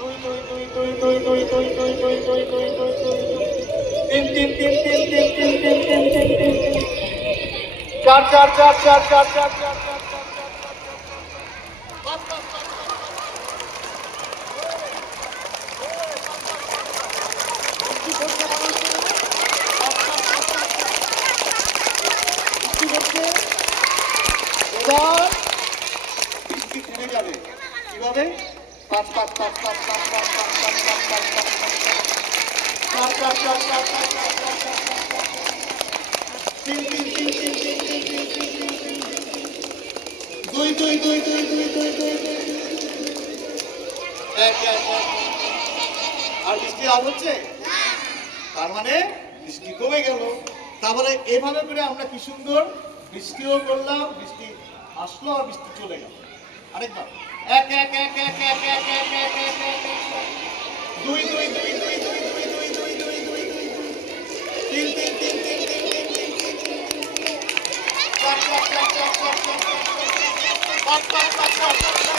দুই দুই দুই দুই দুই দুই দুই দুই দুই দুই দুই দুই দুই তিন তিন তিন তিন তিন তিন তিন তিন তিন তিন তিন চার চার চার চার চার চার চার চার চার এবার বৃষ্টি থেমে যাবে কিভাবে পাঁচ পাঁচ পাঁচ পাঁচ পাঁচ পাঁচ পাঁচ পাঁচ পাঁচ পাঁচ পাঁচ পাঁচ চার চার চার চার চার চার চার চার তিন তিন তিন তিন তিন তিন তিন তিন তিন তিন দুই দুই দুই দুই দুই দুই দুই এক এক আর বৃষ্টি আর হচ্ছে তার মানে বৃষ্টি কমে গেল। তারপরে এভাবে করে আমরা কি সুন্দর বৃষ্টিও করলাম, বৃষ্টি আসলো আর বৃষ্টি চলে গেল। আরেকবার এক এক এক এক এক এক এক এক এক এক দুই দুই দুই দুই দুই দুই দুই দুই দুই দুই দুই তিন তিন তিন তিন তিন তিন তিন তিন তিন চার চার চার চার চার চার পাঁচ পাঁচ পাঁচ পাঁচ পাঁচ